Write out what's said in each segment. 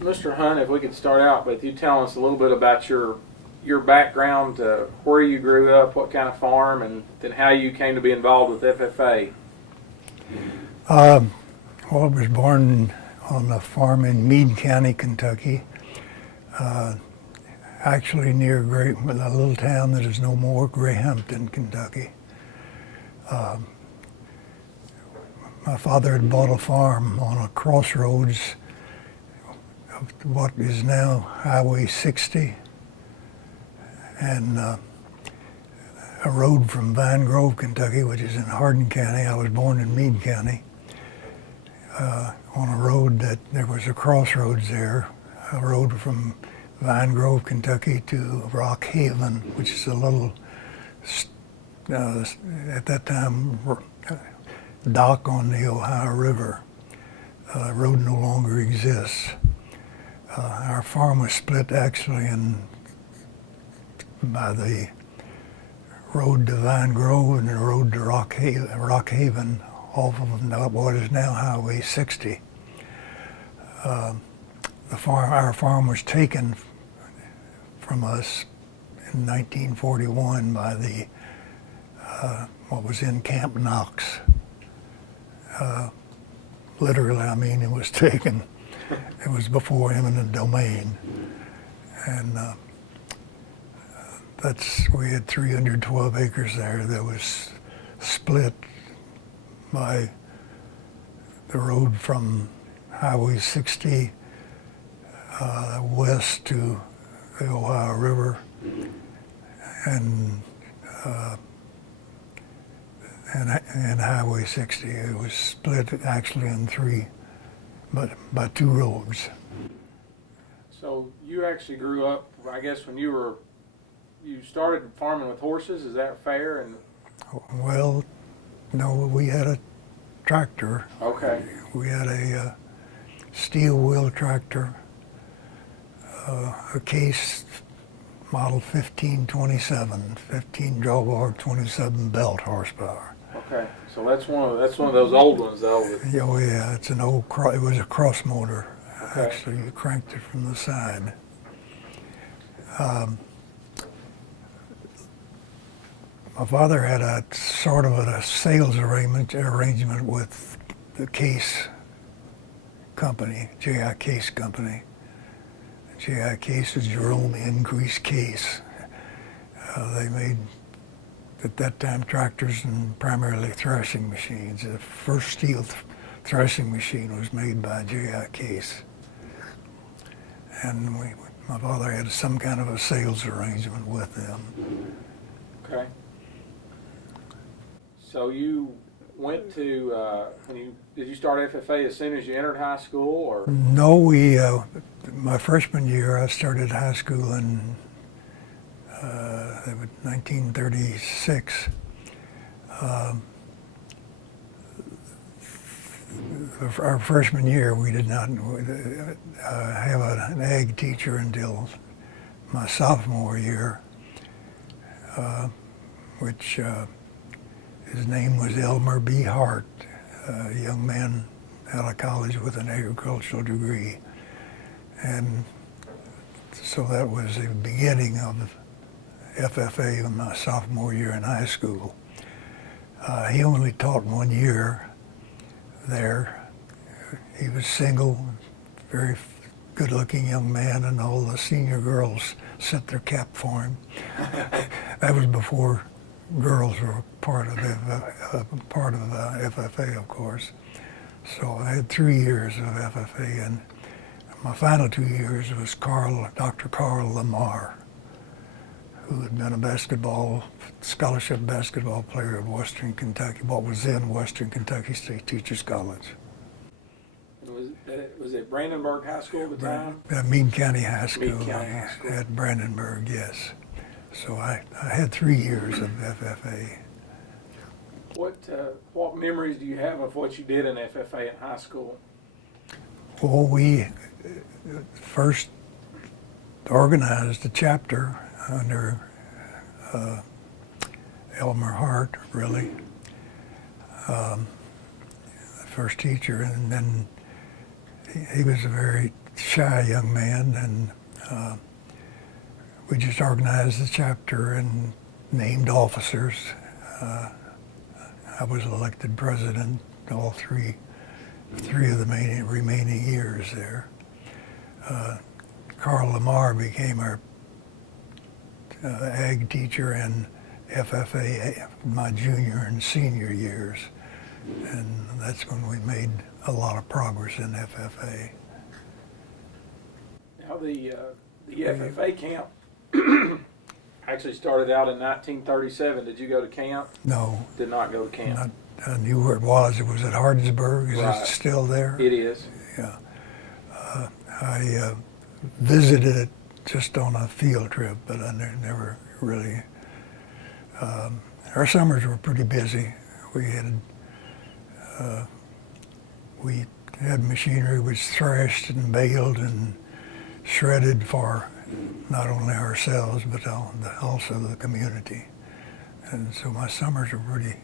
Mr. Hunt, if we could start out with you telling us a little bit about your background, where you grew up, what kind of farm, and then how you came to be involved with FFA. Well, I was born on a farm in Meade County, Kentucky, actually near a little town that is no more, Grayhampton, Kentucky. My father had bought a farm on a crossroads of what is now Highway 60 and a road from Vine Grove, Kentucky, which is in Hardin County. I was born in Meade County. On a road that there was a crossroads there, a road from Vine Grove, Kentucky to Rock Haven, which is a little, at that time, dock on the Ohio River. The road no longer exists. Our farm was split actually by the road to Vine Grove and the road to Rock Haven off of what is now Highway 60. Our farm was taken from us in 1941 by what was in Camp Knox. Literally, I mean, it was taken. It was before eminent domain. And we had 312 acres there that was split by the road from Highway 60 west to the Ohio River and Highway 60. It was split actually in three, but by two roads. So you actually grew up, I guess, when you started farming with horses. Is that fair? And Well, no, we had a tractor. okay, We had a steel wheel tractor, a Case model 1527, 15 drawbar, 27 belt horsepower. okay. So that's one of those old ones, though. Oh yeah, it's an old. It was a cross motor. Okay. Actually, you cranked it from the side. My father had a sort of a sales arrangement with the Case company, J.I. Case Company. J.I. Case is Jerome Increase Case. They made, at that time, tractors and primarily threshing machines. The first steel threshing machine was made by J.I. Case. And my father had some kind of a sales arrangement with them. Okay. So you went to did you start FFA as soon as you entered high school, or? No, my freshman year, I started high school in 1936. Our freshman year, we did not have an ag teacher until my sophomore year, which his name was Elmer B. Hart, a young man out of college with an agricultural degree. And so that was the beginning of FFA in my sophomore year in high school. He only taught 1 year there. He was single, very good-looking young man, and all the senior girls set their cap for him. That was before girls were part of FFA, of course. So I had 3 years of FFA, and my final 2 years was Dr. Carl Lamar, who had been a scholarship basketball player at Western Kentucky, what was then Western Kentucky State Teachers College. Was it Brandenburg High School at the time? Meade County High School. Meade County High School. At Brandenburg, yes. So I had 3 years of FFA. What memories do you have of what you did in FFA in high school? Well, we first organized a chapter under Elmer Hart, really, the first teacher, and then he was a very shy young man, and we just organized the chapter and named officers. I was elected president all three of the remaining years there. Carl Lamar became our ag teacher and FFA my junior and senior years, and that's when we made a lot of progress in FFA. Now the FFA camp actually started out in 1937. Did you go to camp? No, Did not go to camp. I knew where it was. It was at Hardinsburg. Is Right. it still there? It is. Yeah. I visited it just on a field trip, but I never really. Our summers were pretty busy. We had machinery which threshed and baled and shredded for not only ourselves but also the community. And so my summers were pretty.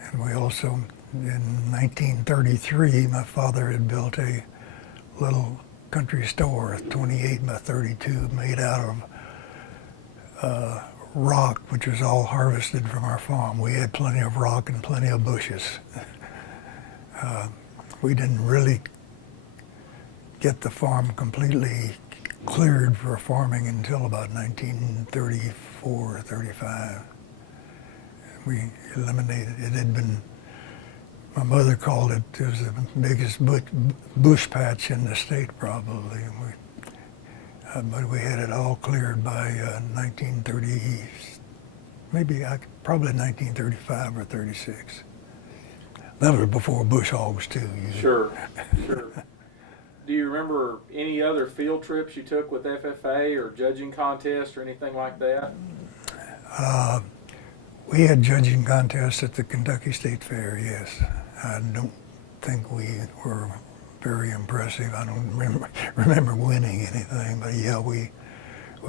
And we also, in 1933, my father had built a little country store, a 28 by 32, made out of rock, which was all harvested from our farm. We had plenty of rock and plenty of bushes. We didn't really get the farm completely cleared for farming until about 1934 or 35. We eliminated it. Had been, my mother called it was the biggest bush patch in the state probably. But we had it all cleared by 1930, probably 1935 or 36. That was before bush hogs too. Sure. Do you remember any other field trips you took with FFA or judging contests or anything like that? We had judging contests at the Kentucky State Fair, yes. I don't think we were very impressive. I don't remember winning anything, but yeah, we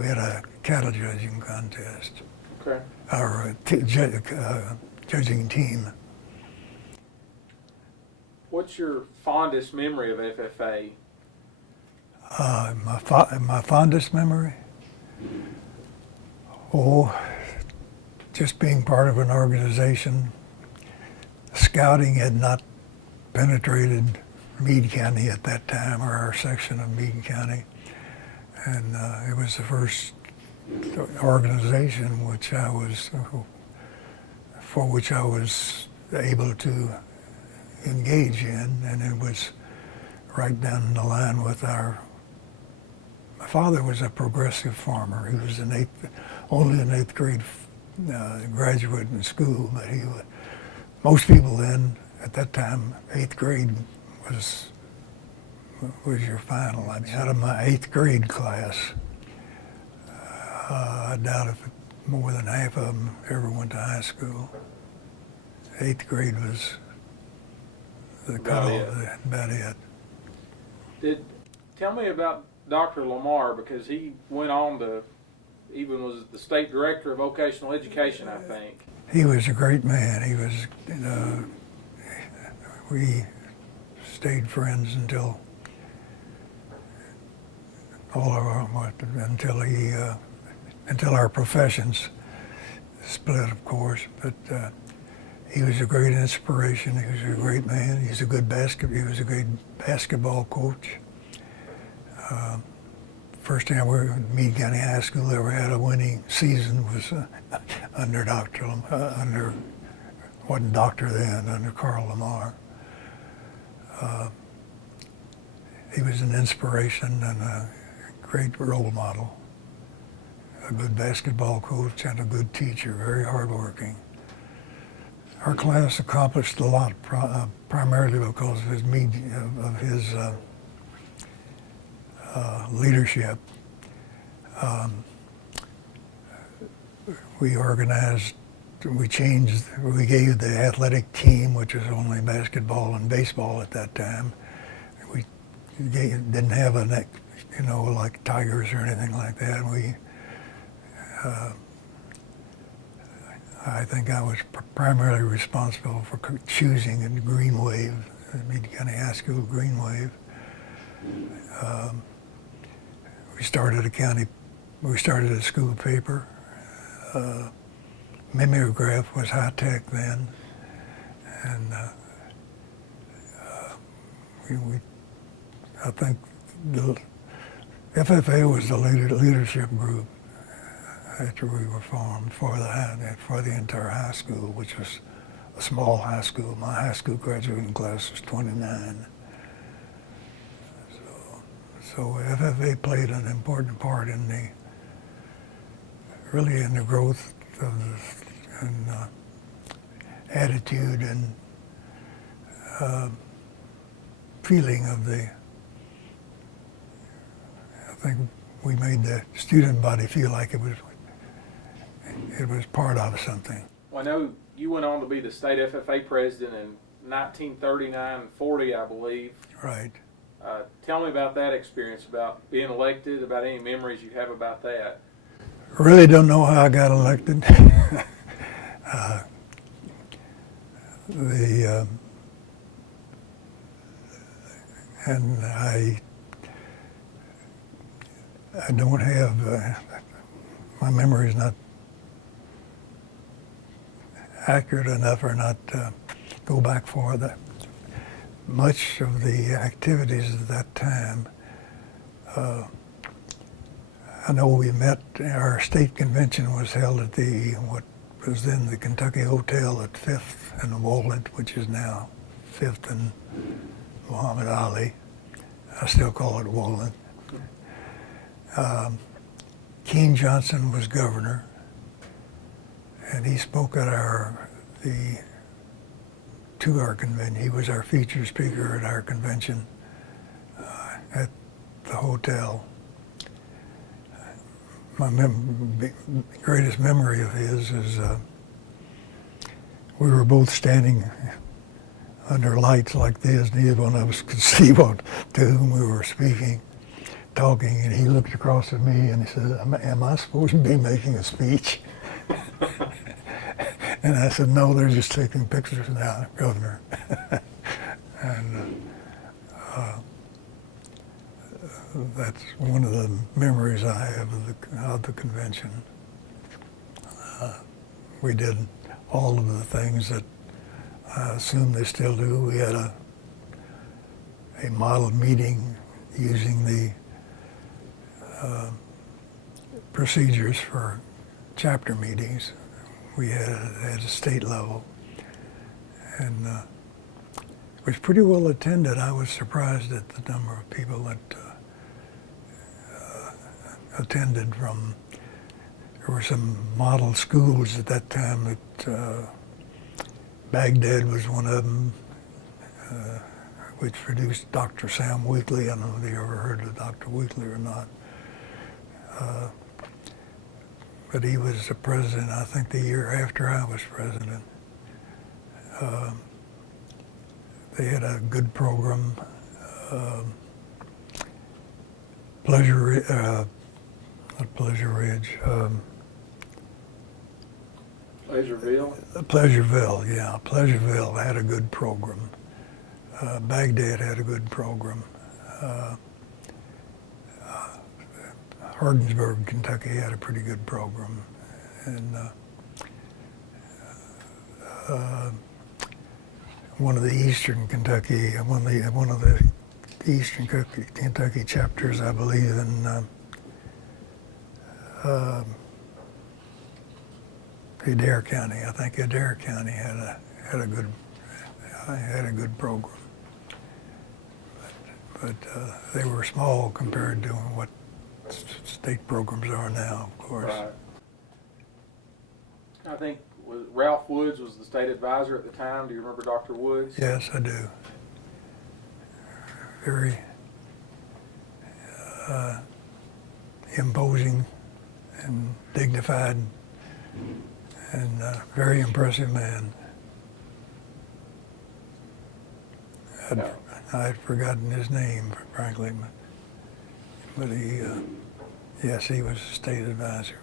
had a cattle judging contest. Okay. Our judging team. What's your fondest memory of FFA? My fondest memory? Oh, just being part of an organization. Scouting had not penetrated Meade County at that time, or our section of Meade County, and it was the first organization for which I was able to engage in, and it was right down the line with my father was a progressive farmer. He was only an eighth grade graduate in school, but most people then, at that time, eighth grade was your final. I mean, out of my eighth grade class, I doubt if more than half of them ever went to high school. Eighth grade was the cutoff, about it. Tell me about Dr. Lamar, because he went on to even was the state director of vocational education, I think. He was a great man. He was. We stayed friends until until our professions split, of course. But he was a great inspiration. He was a great man. He was a great basketball coach. First time Meade County High School ever had a winning season was under wasn't doctor then, under Carl Lamar. He was an inspiration and a great role model. A good basketball coach and a good teacher, very hardworking. Our class accomplished a lot, primarily because of his leadership. We gave the athletic team, which was only basketball and baseball at that time. We didn't have like Tigers or anything like that. I think I was primarily responsible for choosing a Green Wave, Meade County High School Green Wave. We started a school paper. Mimeograph was high tech then, and I think the FFA was the leadership group after we were formed for the entire high school, which was a small high school. My high school graduating class was 29. So FFA played an important part in the growth of the attitude and feeling of I think we made the student body feel like it was part of something. Well, I know you went on to be the state FFA president in 1939 and 40, I believe. Right. Tell me about that experience, about being elected, about any memories you have about that. Really don't know how I got elected. And I don't have, my memory is not accurate enough or not go back for that. Much of the activities at that time, I know we met, our state convention was held at what was then the Kentucky Hotel at 5th and Walnut, which is now 5th and Muhammad Ali. I still call it Walnut. Keene Johnson was governor, and he spoke at to our convention. He was our featured speaker at our convention at the hotel. My greatest memory of his is we were both standing under lights like this. Neither one of us could see to whom we were talking, and he looked across at me and he said, "Am I supposed to be making a speech?" And I said, "No, they're just taking pictures now, Governor." And that's one of the memories I have of the convention. We did all of the things that I assume they still do. We had a model meeting using the procedures for chapter meetings we had at a state level, and it was pretty well attended. I was surprised at the number of people that attended from. There were some model schools at that time that Baghdad was one of them, which produced Dr. Sam Weekly. I don't know if you ever heard of Dr. Weekly or not. But he was the president, I think, the year after I was president. They had a good program. Pleasureville, yeah. Pleasureville had a good program. Baghdad had a good program. Hardensburg, Kentucky had a pretty good program. And one of the Eastern Kentucky chapters, I believe, in Adair County. I think Adair County had a good program, but they were small compared to what state programs are now, of course. Right. I think Ralph Woods was the state advisor at the time. Do you remember Dr. Woods? Yes, I do. Very imposing and dignified and very impressive man. I'd forgotten his name, frankly, but he, yes, he was a state advisor.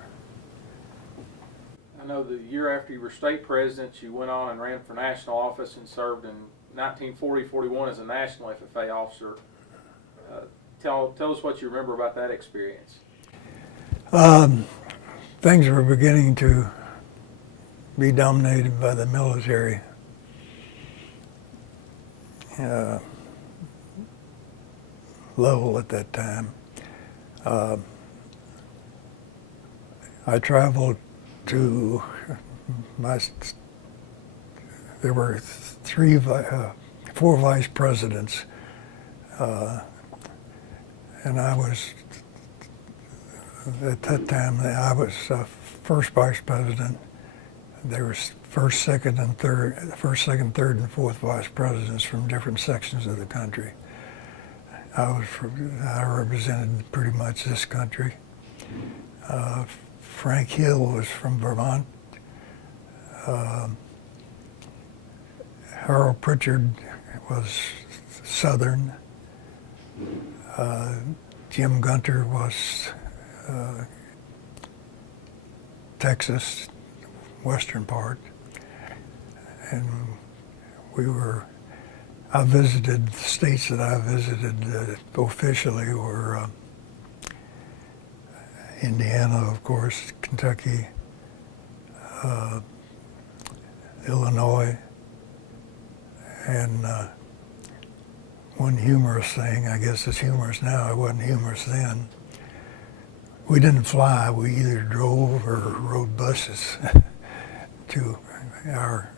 I know the year after you were state president, you went on and ran for national office and served in 1940-41 as a national FFA officer. Tell us what you remember about that experience. Things were beginning to be dominated by the military. Level at that time. I traveled to there were four vice presidents, and I was, at that time, I was first vice president. There was first, second, third, and fourth vice presidents from different sections of the country. I represented pretty much this country. Frank Hill was from Vermont. Harold Pritchard was Southern. Jim Gunter was Texas, western part. And I visited, the states that I visited officially were Indiana, of course, Kentucky, Illinois, and one humorous thing, I guess it's humorous now, it wasn't humorous then. We didn't fly, we either drove or rode buses to our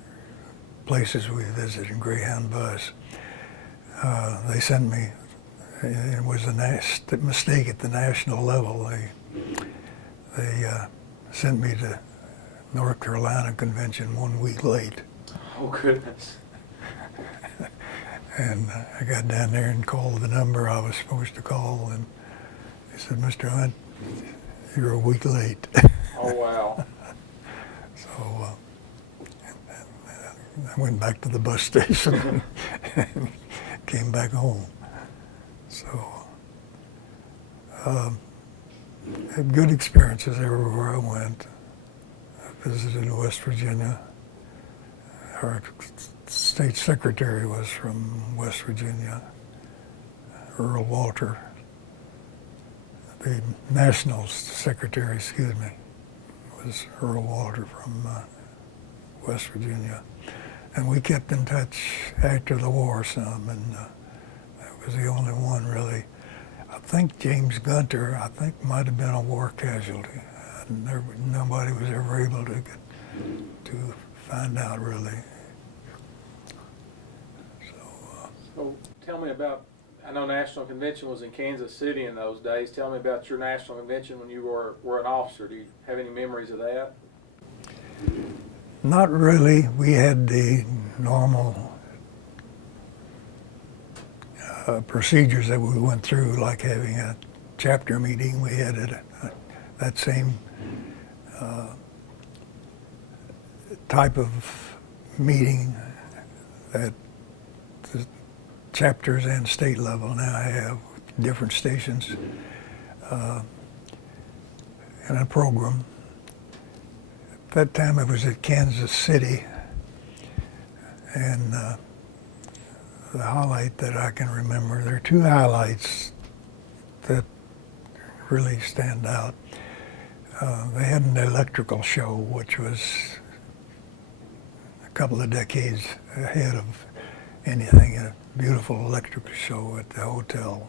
places we visited, Greyhound bus. They sent me, it was a mistake at the national level. They sent me to North Carolina convention 1 week late. Oh, goodness. And I got down there and called the number I was supposed to call, and they said, "Mr. Hunt, you're a week late." Oh, wow. So I went back to the bus station and came back home. So had good experiences everywhere I went. I visited West Virginia. Our state secretary was from West Virginia, Earl Walter. The national secretary, excuse me, was Earl Walter from West Virginia. And we kept in touch after the war some, and that was the only one really. I think James Gunter, might have been a war casualty. Nobody was ever able to find out really. So tell me about, I know National Convention was in Kansas City in those days. Tell me about your National Convention when you were an officer. Do you have any memories of that? Not really. We had the normal procedures that we went through, like having a chapter meeting. We had that same type of meeting that the chapters and state level now have, different stations, and a program. At that time it was at Kansas City, and the highlight that I can remember, there are two highlights that really stand out. They had an electrical show, which was a couple of decades ahead of anything, a beautiful electrical show at the hotel.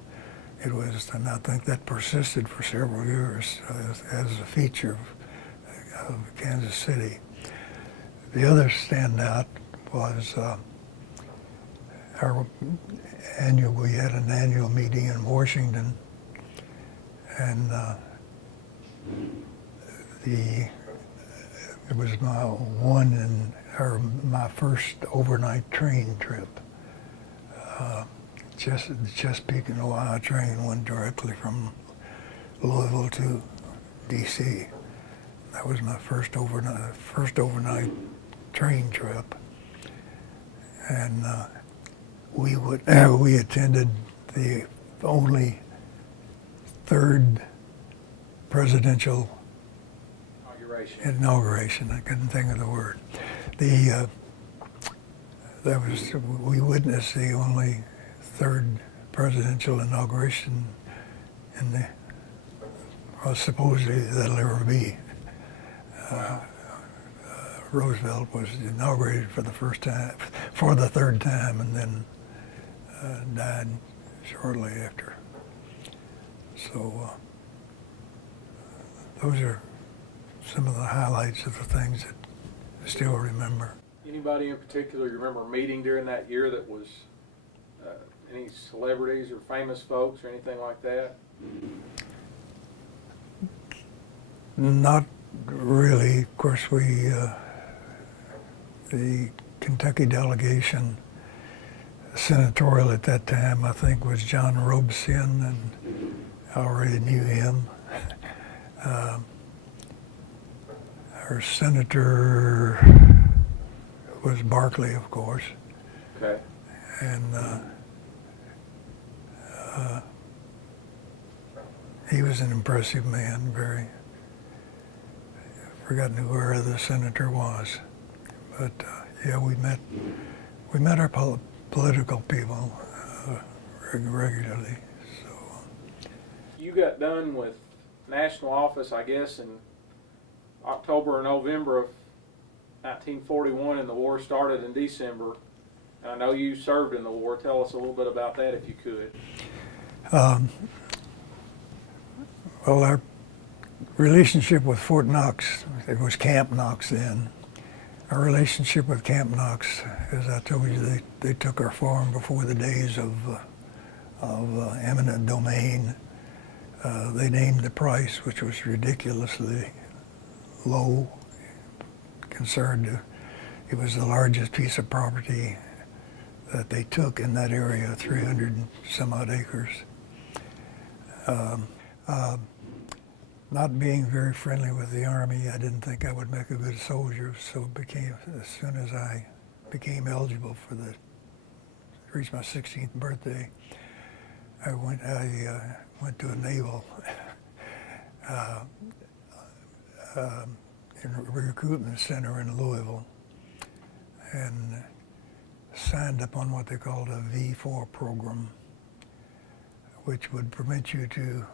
It was, and I think that persisted for several years as a feature of Kansas City. The other standout was we had an annual meeting in Washington, and it was my first overnight train trip. The Chesapeake and Ohio train went directly from Louisville to D.C. That was my first overnight train trip, and we attended the only third presidential inauguration. I couldn't think of the word. We witnessed the only third presidential inauguration in the, well, supposedly that'll ever be. Roosevelt was inaugurated for the first time, for the third time, and then died shortly after. So those are some of the highlights of the things that I still remember. Anybody in particular you remember meeting during that year that was any celebrities or famous folks or anything like that? Not really. Of course, the Kentucky delegation, senatorial at that time, I think, was John Robeson, and I already knew him. Our senator was Barkley, of course. Okay. And he was an impressive man, very. Forgotten who our other senator was, but yeah, we met our political people regularly. So you got done with national office, I guess, in October or November of 1941, and the war started in December. And I know you served in the war. Tell us a little bit about that, if you could. Well, our relationship with Fort Knox, it was Camp Knox then. Our relationship with Camp Knox, as I told you, they took our farm before the days of eminent domain. They named the price, which was ridiculously low, concerned to, it was the largest piece of property that they took in that area, 300 and some odd acres. Not being very friendly with the Army, I didn't think I would make a good soldier, so as soon as I became eligible for reached my 16th birthday, I went to a naval recruitment center in Louisville and signed up on what they called a V4 program, which would permit you to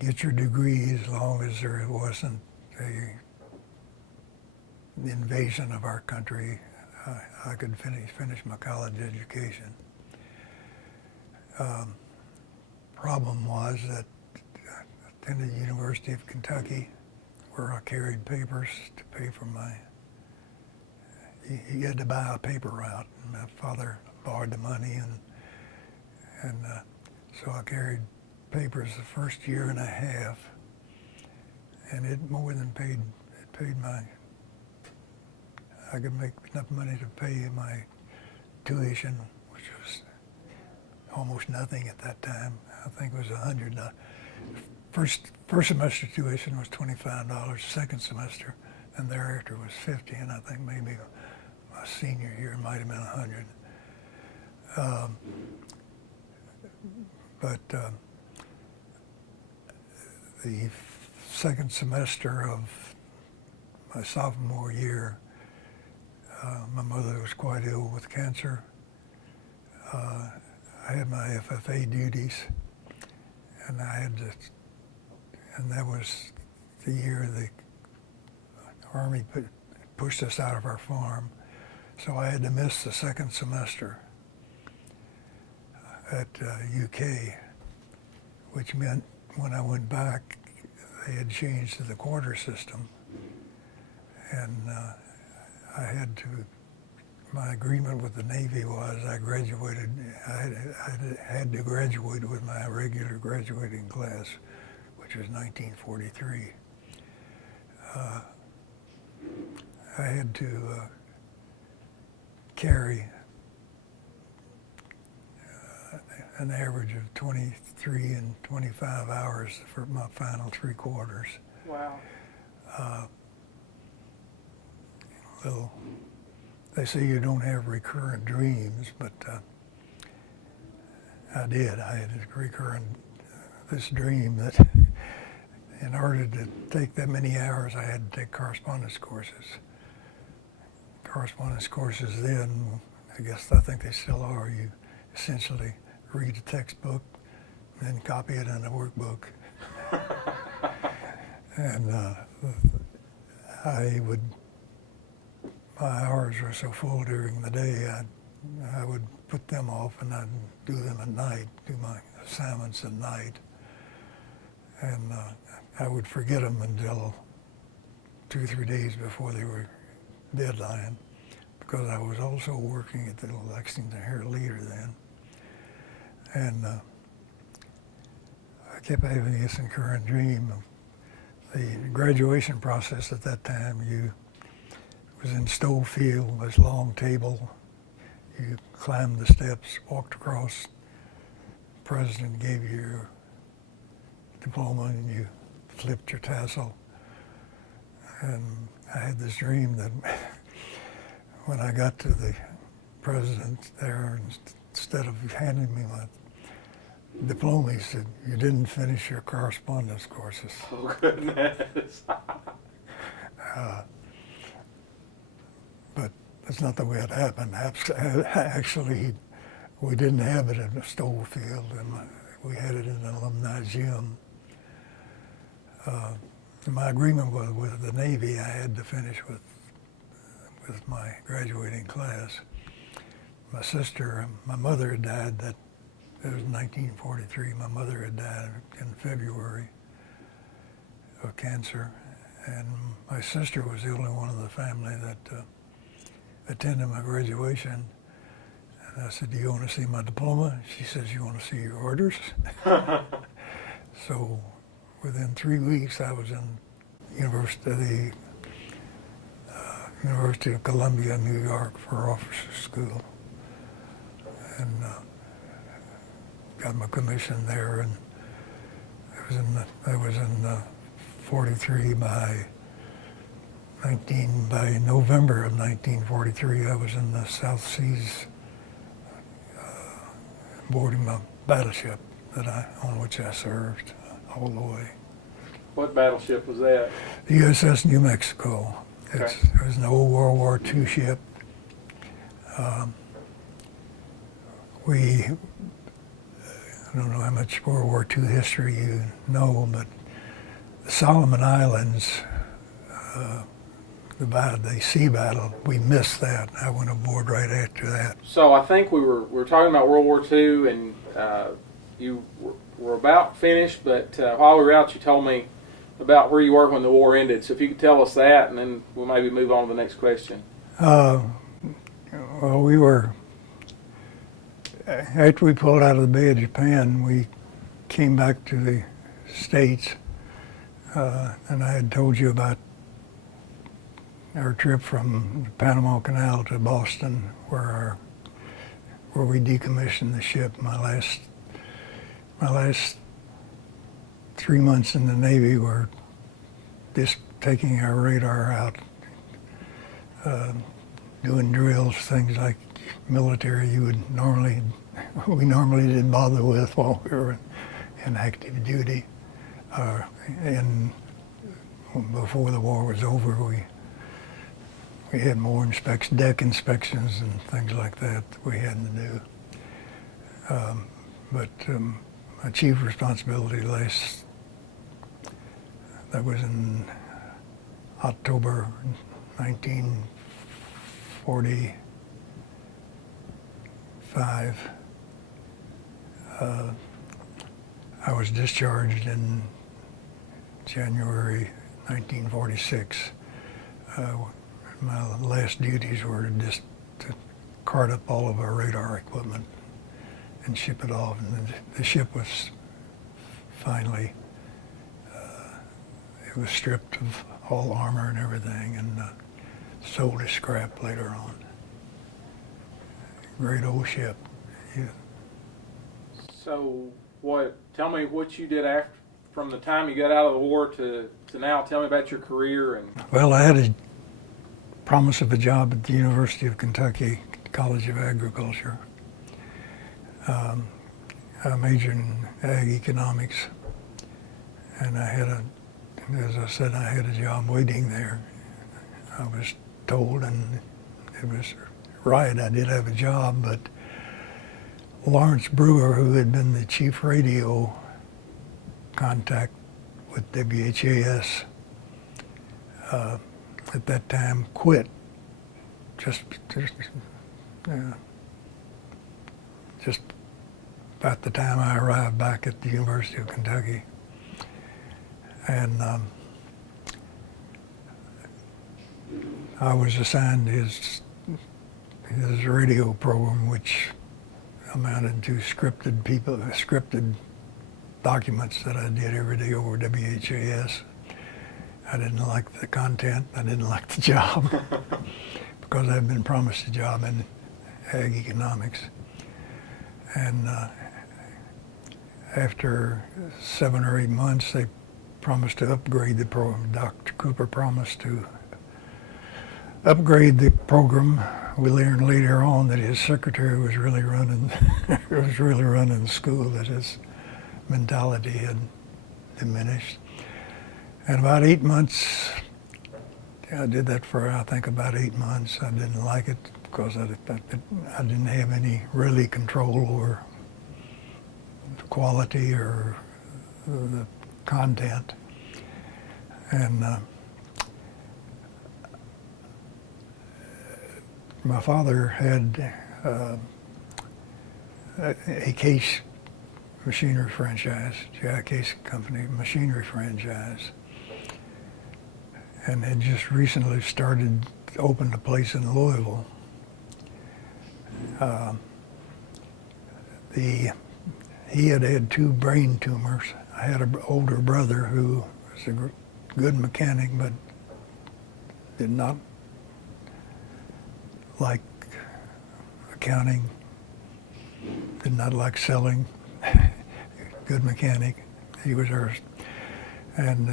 get your degree as long as there wasn't an invasion of our country. I could finish my college education. Problem was that I attended the University of Kentucky, where I carried papers to pay for my. You had to buy a paper route, and my father borrowed the money, and so I carried papers the first year and a half, and it more than paid. It paid my. I could make enough money to pay my tuition, which was almost nothing at that time. I think it was $100. First semester tuition was $25. Second semester, and thereafter was $50. And I think maybe my senior year might have been $100. But the second semester of my sophomore year, my mother was quite ill with cancer. I had my FFA duties, and and that was the year the Army pushed us out of our farm. So I had to miss the second semester at UK, which meant when I went back, they had changed to the quarter system, and I had to. My agreement with the Navy was I graduated. I had to graduate with my regular graduating class, which was 1943. I had to carry an average of 23 and 25 hours for my final 3 quarters. Wow. They say you don't have recurrent dreams, but I did. I had this dream that in order to take that many hours, I had to take correspondence courses. Correspondence courses then I think they still are. You essentially read a textbook, then copy it in a workbook. And my hours were so full during the day, I would put them off and I'd do them at night, do my assignments at night. And I would forget them until 2 or 3 days before they were deadline, because I was also working at the Lexington Herald-Leader then. And I kept having this recurrent dream of the graduation process at that time. You was in Stowe Field, this long table. You climbed the steps, walked across. The president gave you your diploma and you flipped your tassel. And I had this dream that when I got to the president there, instead of handing me my diploma, he said, "You didn't finish your correspondence courses." Oh, goodness. But that's not the way it happened. Actually, we didn't have it in Stowe Field, and we had it in an alumni gym. My agreement was with the Navy. I had to finish with my graduating class. My mother had died. It was 1943. My mother had died in February of cancer, and my sister was the only one of the family that attended my graduation. And I said, "Do you want to see my diploma?" She says, "You want to see your orders?" So within 3 weeks, I was in University of Columbia, New York, for officer school, and got my commission there. And I was in 43 by November of 1943. I was in the South Seas boarding my battleship on which I served all the way. What battleship was that? The USS New Mexico. Okay. It was an old World War II ship. I don't know how much World War II history you know, but the Solomon Islands, the sea battle, we missed that. I went aboard right after that. So I think we were talking about World War II, and you were about finished, but while we were out, you told me about where you were when the war ended. So if you could tell us that, and then we'll maybe move on to the next question. Well, we were, after we pulled out of the Bay of Japan, we came back to the States, and I had told you about our trip from the Panama Canal to Boston, where we decommissioned the ship. My last 3 months in the Navy were just taking our radar out, doing drills, things like military we normally didn't bother with while we were in active duty. And before the war was over, we had more deck inspections and things like that we had to do. But my chief responsibility that was in October 1945. I was discharged in January 1946. My last duties were just to cart up all of our radar equipment and ship it off. And the ship was finally, it was stripped of all armor and everything and sold as scrap later on. Great old ship. Yeah. So tell me what you did after, from the time you got out of the war to now. Tell me about your career. Well, I had a promise of a job at the University of Kentucky College of Agriculture. I majored in ag economics, and as I said, I had a job waiting there. I was told, and it was right, I did have a job, but Lawrence Brewer, who had been the chief radio contact with WHAS at that time, quit uh, just about the time I arrived back at the University of Kentucky. And I was assigned his radio program, which amounted to scripted documents that I did every day over WHAS. I didn't like the content. I didn't like the job because I'd been promised a job in ag economics. And after 7 or 8 months, they promised to upgrade the program. Dr. Cooper promised to upgrade the program. We learned later on that his secretary was really running the school, that his mentality had diminished. And about 8 months, I did that for, I think, about 8 months. I didn't like it because I didn't have any really control over the quality or the content. And my father had a Case machinery franchise, J.I. Case Company machinery franchise, and had just recently opened a place in Louisville. He had had 2 brain tumors. I had an older brother who was a good mechanic, but did not like accounting, did not like selling. Good mechanic. He was ours. And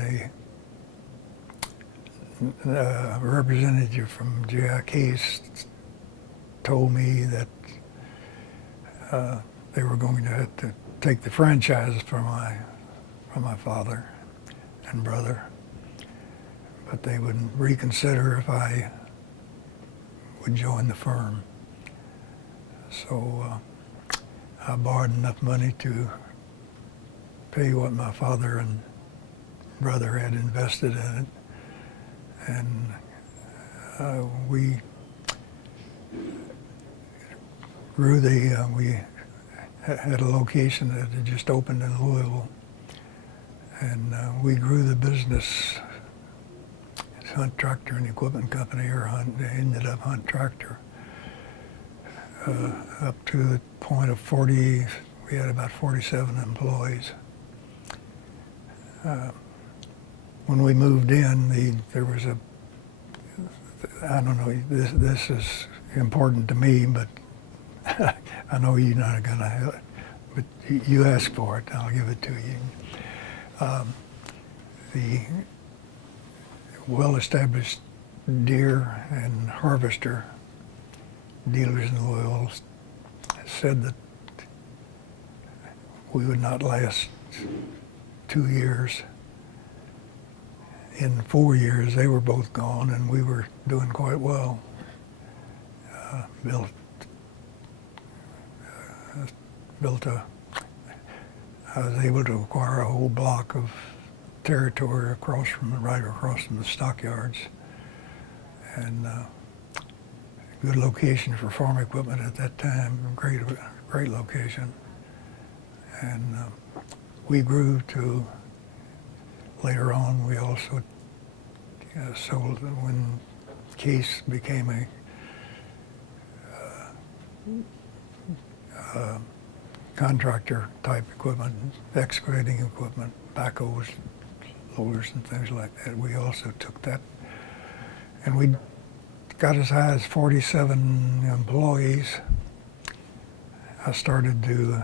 a representative from J.I. Case told me that they were going to have to take the franchise from my father and brother, but they would reconsider if I would join the firm. So I borrowed enough money to pay what my father and brother had invested in it, and we grew we had a location that had just opened in Louisville, and we grew the business. It's Hunt Tractor and Equipment Company, or Hunt, they ended up Hunt Tractor, up to the point of 40, we had about 47 employees. When we moved in, there was I don't know, this is important to me, but I know you're not gonna have it, but you ask for it, I'll give it to you. The well-established deer and harvester dealers in Louisville said that we would not last 2 years. In 4 years, they were both gone, and we were doing quite well. I was able to acquire a whole block of territory right across from the stockyards, and good location for farm equipment at that time. Great location, and we grew to. Later on, we also sold when Case became a contractor type equipment, excavating equipment, backhoes, loaders, and things like that. We also took that, and we got as high as 47 employees. I started to.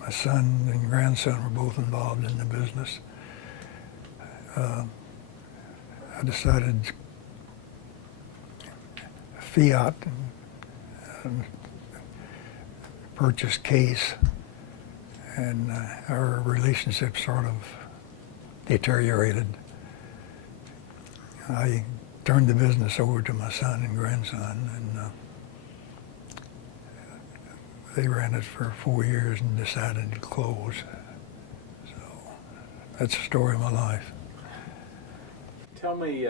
My son and grandson were both involved in the business. I decided Fiat purchased Case, and our relationship sort of deteriorated. I turned the business over to my son and grandson, and they ran it for 4 years and decided to close. So that's the story of my life. Tell me,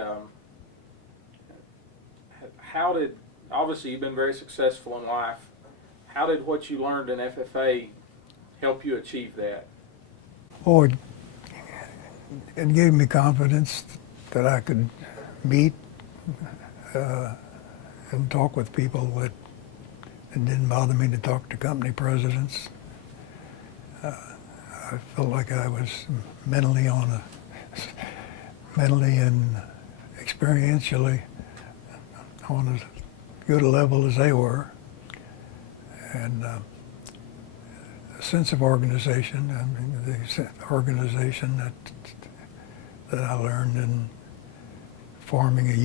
how did, obviously you've been very successful in life, how did what you learned in FFA help you achieve that? Oh, it gave me confidence that I could meet and talk with people that it didn't bother me to talk to company presidents. I felt like I was mentally and experientially on as good a level as they were. And a sense of organization, I mean, the organization that I learned in forming a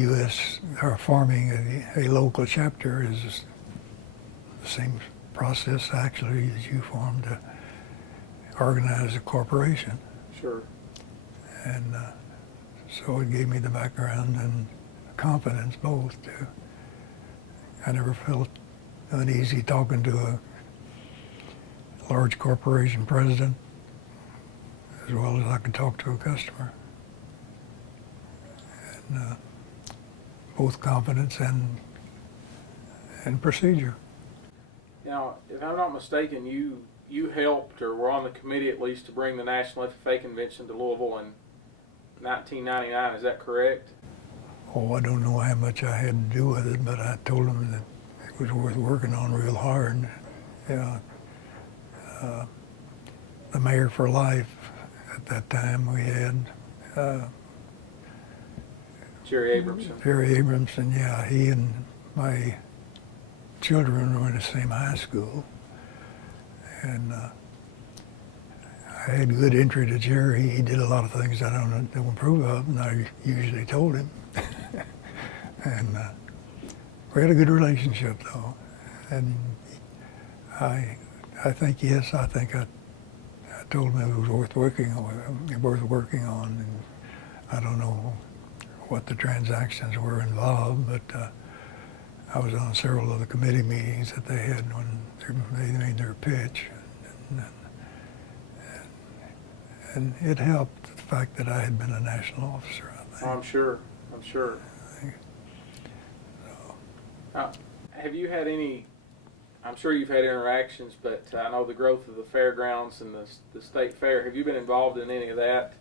local chapter is the same process actually as you formed to organize a corporation. Sure. And so it gave me the background and confidence both too. I never felt uneasy talking to a large corporation president as well as I could talk to a customer. And both confidence and procedure. Now, if I'm not mistaken, you helped or were on the committee at least to bring the National FFA Convention to Louisville in 1999, is that correct? Oh, I don't know how much I had to do with it, but I told them that it was worth working on real hard. Yeah. The mayor for life at that time we had, Jerry Abramson. Jerry Abramson, yeah, he and my children were in the same high school. And I had good entry to Jerry. He did a lot of things I don't approve of, and I usually told him. And we had a good relationship, though. And I think, yes, I think I told him it was worth working on. And I don't know what the transactions were involved, but I was on several of the committee meetings that they had when they made their pitch. And it helped the fact that I had been a national officer, I think. I'm sure. Have you had any, I'm sure you've had interactions, but I know the growth of the fairgrounds and the state fair. Have you been involved in any of that?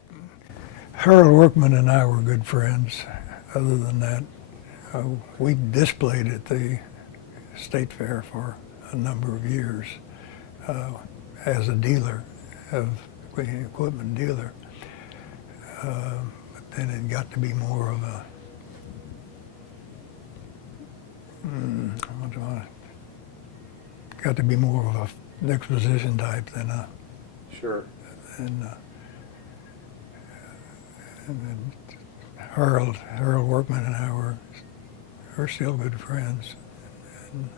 Harold Workman and I were good friends. Other than that, we displayed at the state fair for a number of years as a dealer, equipment dealer. But then it got to be more of a an exposition type than a. Sure. And then Harold Workman and I were still good friends. And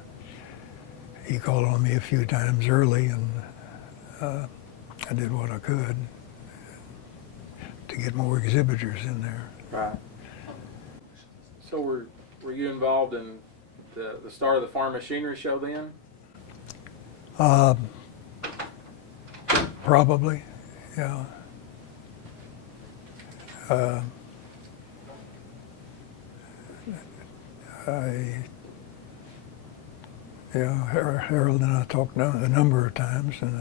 he called on me a few times early, and I did what I could to get more exhibitors in there. Right. So were you involved in the start of the farm machinery show then? Probably, yeah. Harold and I talked a number of times, and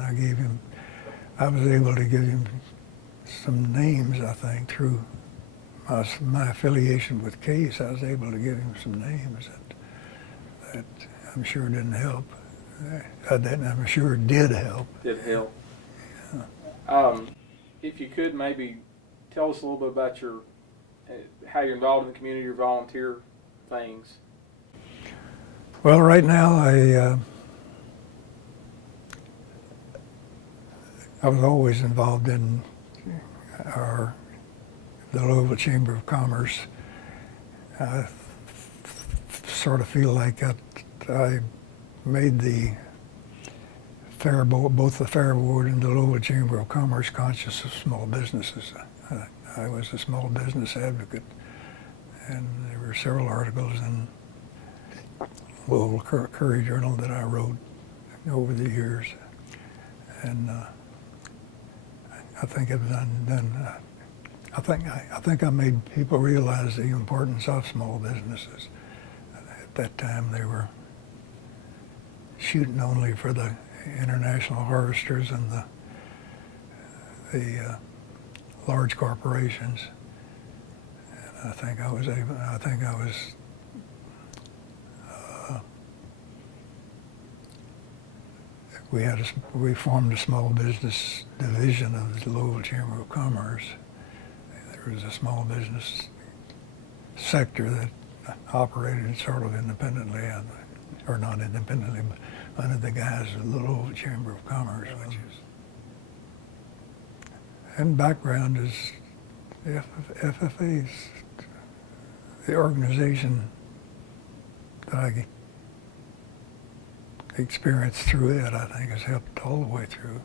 I was able to give him some names, I think, through my affiliation with Case. I was able to give him some names that I'm sure didn't help. I'm sure it did help. Did help. Yeah. If you could maybe tell us a little bit about how you're involved in the community, your volunteer things. Well, right now I was always involved in the Louisville Chamber of Commerce. I sort of feel like I made the fair board, both the Fair Board and the Louisville Chamber of Commerce, conscious of small businesses. I was a small business advocate, and there were several articles in Louisville Courier Journal that I wrote over the years, and I think I've done. I think I made people realize the importance of small businesses. At that time, they were shooting only for the international harvesters and the large corporations. And I think I was able. I think I was. We formed a small business division of the Louisville Chamber of Commerce. There was a small business sector that operated sort of independently, or not independently, but under the guise of the Louisville Chamber of Commerce, which is. And background is FFA is the organization that I experienced through it, I think, has helped all the way through.